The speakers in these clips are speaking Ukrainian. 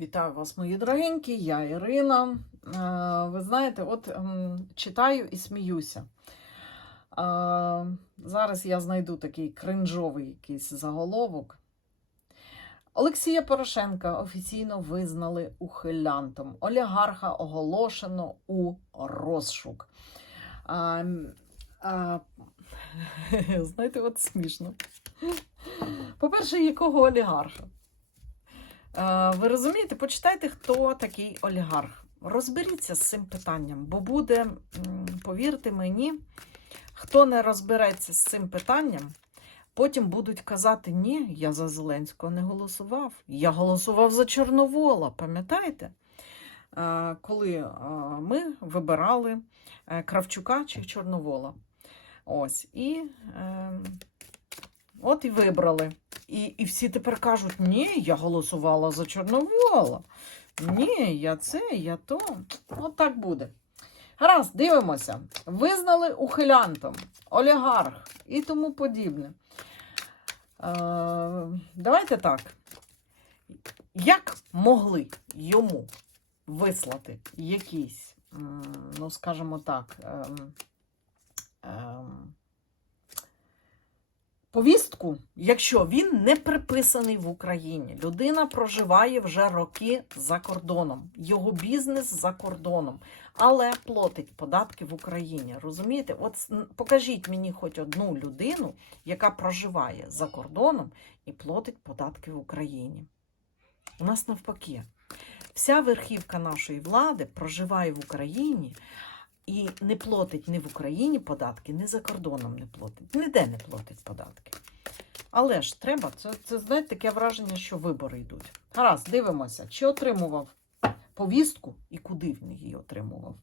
Вітаю вас, мої дорогенькі, я Ірина. Е, Ви знаєте, от читаю і сміюся. Е, Зараз я знайду такий кринжовий якийсь заголовок. Олексія Порошенка офіційно визнали ухилянтом. Олігарха оголошено у розшук. А, знаєте, от смішно. По-перше, якого олігарха? Е, Ви розумієте, почитайте, хто такий олігарх. Розберіться з цим питанням, бо буде, повірте мені, хто не розбереться з цим питанням, потім будуть казати: ні, я за Зеленського не голосував. Я голосував за Чорновола, пам'ятаєте? Е, Коли е, ми вибирали Кравчука чи Чорновола. Ось. І е, от і вибрали. І, і всі тепер кажуть: ні, я голосувала за Чорновола. Ні, я це, я то. От так буде. Гаразд, дивимося. Визнали ухилянтом, олігарх і тому подібне. Е, давайте так. Як могли йому вислати якісь, ну, скажімо так, ем, ем, повістку, якщо він не приписаний в Україні. Людина проживає вже роки за кордоном, його бізнес за кордоном, але платить податки в Україні. Розумієте? От покажіть мені хоч одну людину, яка проживає за кордоном і платить податки в Україні. У нас навпаки. Вся верхівка нашої влади проживає в Україні і не платить ні в Україні податки, ні за кордоном не платить. Ніде не платить податки. Але ж треба, це, це знаєте, таке враження, що вибори йдуть. Гаразд, дивимося, чи отримував повістку і куди він її отримував.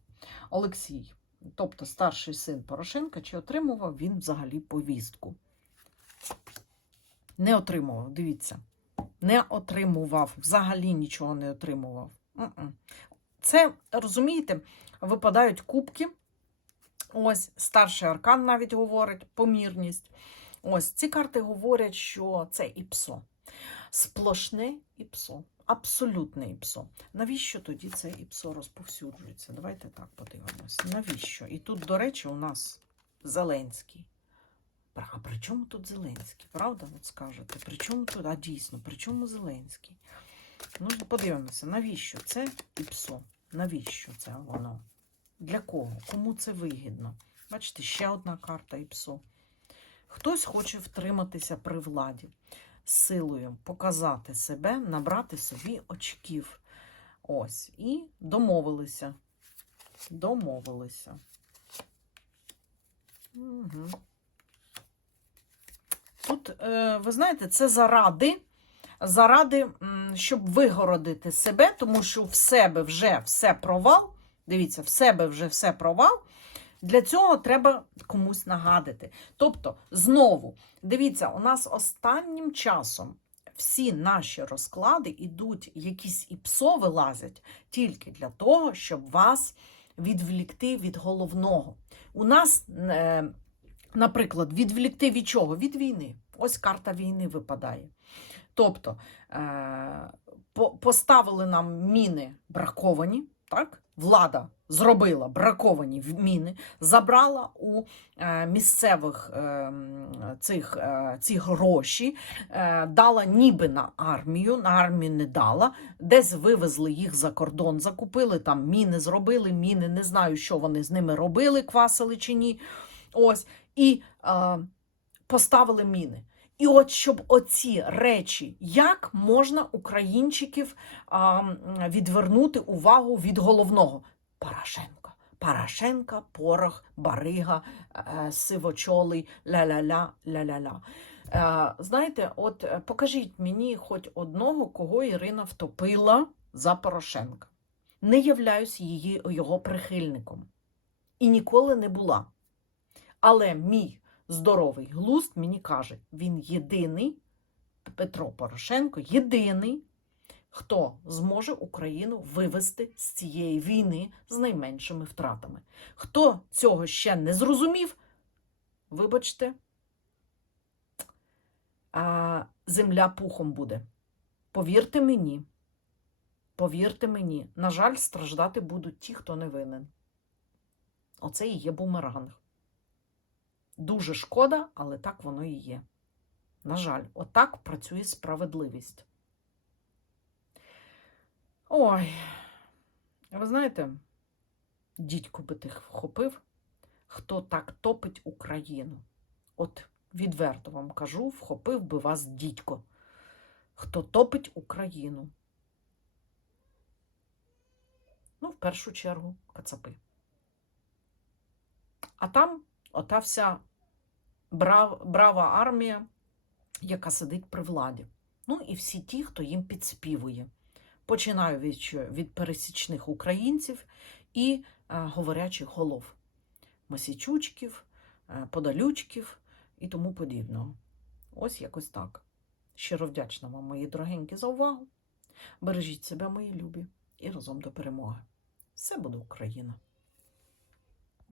Олексій, тобто старший син Порошенка, чи отримував він взагалі повістку? Не отримував, дивіться. Не отримував, взагалі нічого не отримував. Це, розумієте, випадають кубки. Ось старший аркан навіть говорить помірність. Ось ці карти говорять, що це іпсо. Сплошне іпсо, абсолютне іпсо. Навіщо тоді це іпсо розповсюджується? Давайте так подивимось. Навіщо? І тут, до речі, у нас Зеленський. А при чому тут Зеленський? Правда, от скажете? При чому тут? А дійсно, при чому Зеленський? Ну, подивимося, навіщо це іпсо? Навіщо це воно? Для кого? Кому це вигідно? Бачите, ще одна карта ІПСО. Хтось хоче втриматися при владі, силою показати себе, набрати собі очків. Ось. І домовилися. Домовилися. Угу. Тут, е, ви знаєте, це заради, заради, щоб вигородити себе, тому що в себе вже все провал. Дивіться, в себе вже все провал. Для цього треба комусь нагадити. Тобто, знову, дивіться, у нас останнім часом всі наші розклади ідуть, якісь іпсо вилазять тільки для того, щоб вас відвлікти від головного. У нас, е, наприклад, відвлікти від чого? Від війни. Ось карта війни випадає. Тобто е, по- поставили нам міни браковані, так? Влада зробила браковані в- міни, забрала у е, місцевих е, цих, ці гроші, дала ніби на армію, на армію не дала, десь вивезли їх за кордон, закупили там міни, зробили міни, не знаю, що вони з ними робили, квасили чи ні. Ось, і поставили міни. І от щоб оці речі, як можна українчиків а, відвернути увагу від головного Порошенко. Порошенка, порох, барига, е, сивочолий, ля-ля-ля, ля-ля-ля. Е, знаєте, от е, покажіть мені хоч одного, кого Ірина втопила за Порошенка. Не являюсь її, його прихильником. І ніколи не була. Але мій здоровий глузд мені каже, він єдиний, Петро Порошенко, єдиний, хто зможе Україну вивести з цієї війни з найменшими втратами. Хто цього ще не зрозумів, вибачте, а, земля пухом буде. Повірте мені. повірте мені, на жаль, страждати будуть ті, хто не винен. Оце і є бумеранг. Дуже шкода, але так воно і є. На жаль, отак працює справедливість. Ой, ви знаєте, дідько би тих вхопив, хто так топить Україну. От відверто вам кажу, вхопив би вас дідько, хто топить Україну. Ну, в першу чергу, кацапи. А там ота вся брав, брава армія, яка сидить при владі. Ну і всі ті, хто їм підспівує. Починаю від, від пересічних українців і е, говорячих голов, Масічучків, е, Подалючків і тому подібного. Ось якось так. Щиро вдячна вам, мої дорогенькі, за увагу. Бережіть себе, мої любі, і разом до перемоги. Все буде Україна!